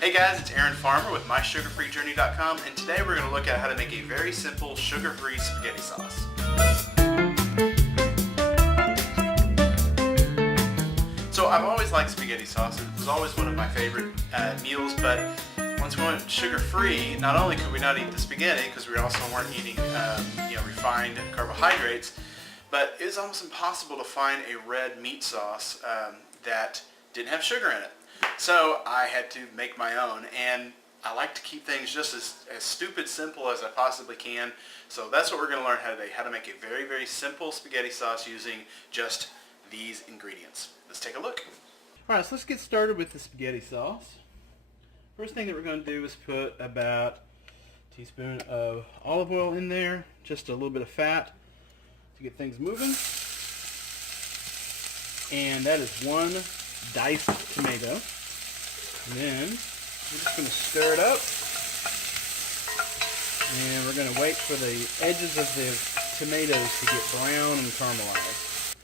Hey guys, it's Aaron Farmer with MySugarFreeJourney.com, and today we're going to look at how to make a very simple sugar-free spaghetti sauce. So I've always liked spaghetti sauce. It was always one of my favorite meals, but once we went sugar-free, not only could we not eat the spaghetti because we also weren't eating refined carbohydrates, but it was almost impossible to find a red meat sauce that didn't have sugar in it. So I had to make my own, and I like to keep things just as stupid simple as I possibly can. So that's what we're going to learn today, how to make a very, very simple spaghetti sauce using just these ingredients. Let's take a look. Alright, so let's get started with the spaghetti sauce. First thing that we're going to do is put about a teaspoon of olive oil in there, just a little bit of fat to get things moving. And that is one diced tomato. And then we're just going to stir it up, and we're going to wait for the edges of the tomatoes to get brown and caramelized.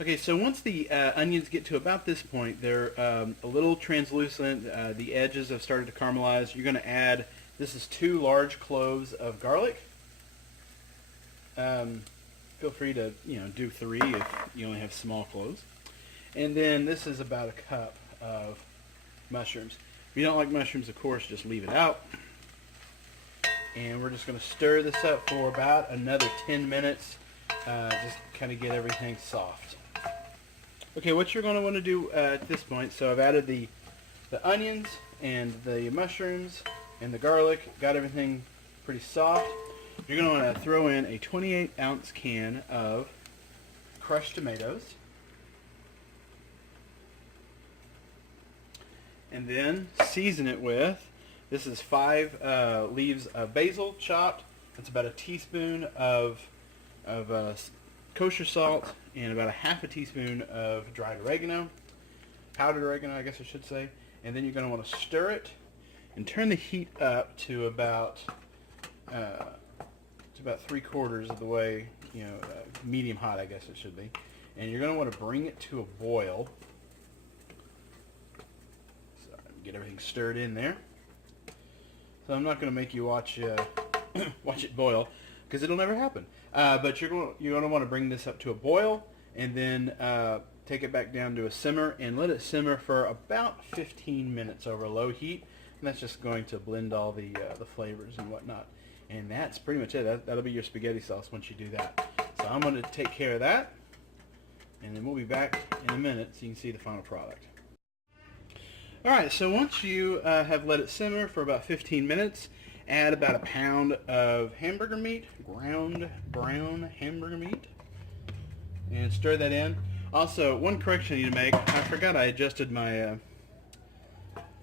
Okay, so once the onions get to about this point, they're a little translucent, the edges have started to caramelize. You're going to add, this is 2 large cloves of garlic. Feel free to do 3 if you only have small cloves. And then this is about a cup of mushrooms. If you don't like mushrooms, of course, just leave it out. And we're just going to stir this up for about another 10 minutes, just kind of get everything soft. Okay, what you're going to want to do at this point, so I've added the onions and the mushrooms and the garlic, got everything pretty soft. You're going to want to throw in a 28-ounce can of crushed tomatoes. And then season it with, this is 5 leaves of basil chopped. That's about a teaspoon of kosher salt and about a half a teaspoon of dried oregano, powdered oregano I guess I should say. And then you're going to want to stir it and turn the heat up to about 3/4 of the way, medium hot I guess it should be. And you're going to want to bring it to a boil. Get everything stirred in there. So I'm not going to make you watch it boil, because it'll never happen. But you're going to want to bring this up to a boil, and then take it back down to a simmer, and let it simmer for about 15 minutes over a low heat. And that's just going to blend all the flavors and whatnot. And that's pretty much it. That'll be your spaghetti sauce once you do that. So I'm going to take care of that, and then we'll be back in a minute so you can see the final product. Alright, so once you have let it simmer for about 15 minutes, add about a pound of hamburger meat, ground brown hamburger meat, and stir that in. Also, one correction I need to make, I forgot I adjusted my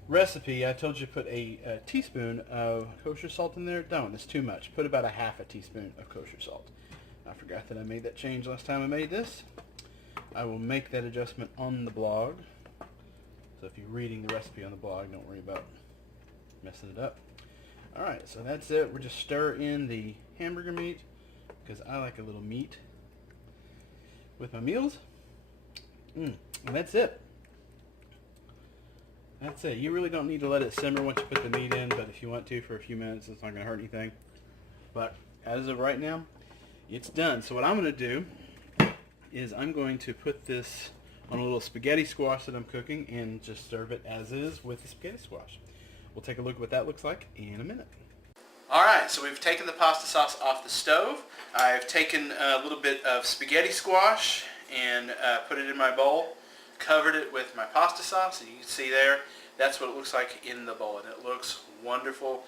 recipe. I told you to put a teaspoon of kosher salt in there. Don't, it's too much. Put about a half a teaspoon of kosher salt. I forgot that I made that change last time I made this. I will make that adjustment on the blog. So if you're reading the recipe on the blog, don't worry about messing it up. Alright, so that's it. We'll just stir in the hamburger meat, because I like a little meat with my meals. And that's it. That's it. You really don't need to let it simmer once you put the meat in, but if you want to for a few minutes, it's not going to hurt anything. But as of right now, it's done. So what I'm going to do is I'm going to put this on a little spaghetti squash that I'm cooking and just serve it as is with the spaghetti squash. We'll take a look at what that looks like in a minute. Alright, so we've taken the pasta sauce off the stove. I've taken a little bit of spaghetti squash and put it in my bowl, covered it with my pasta sauce, and you can see there, that's what it looks like in the bowl, and it looks wonderful.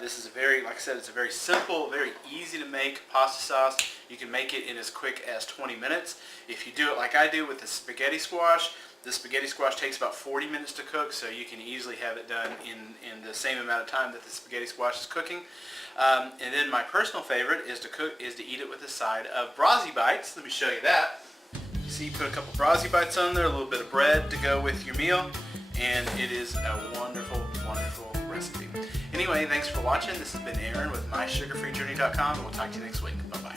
This is like I said, it's a very simple, very easy to make pasta sauce. You can make it in as quick as 20 minutes. If you do it like I do with the spaghetti squash takes about 40 minutes to cook, so you can easily have it done in the same amount of time that the spaghetti squash is cooking. And then my personal favorite is to eat it with a side of Brazzi bites. Let me show you that. You see, you put a couple Brazzi bites on there, a little bit of bread to go with your meal, and it is a wonderful, wonderful recipe. Anyway, thanks for watching. This has been Aaron with MySugarFreeJourney.com, and we'll talk to you next week. Bye-bye.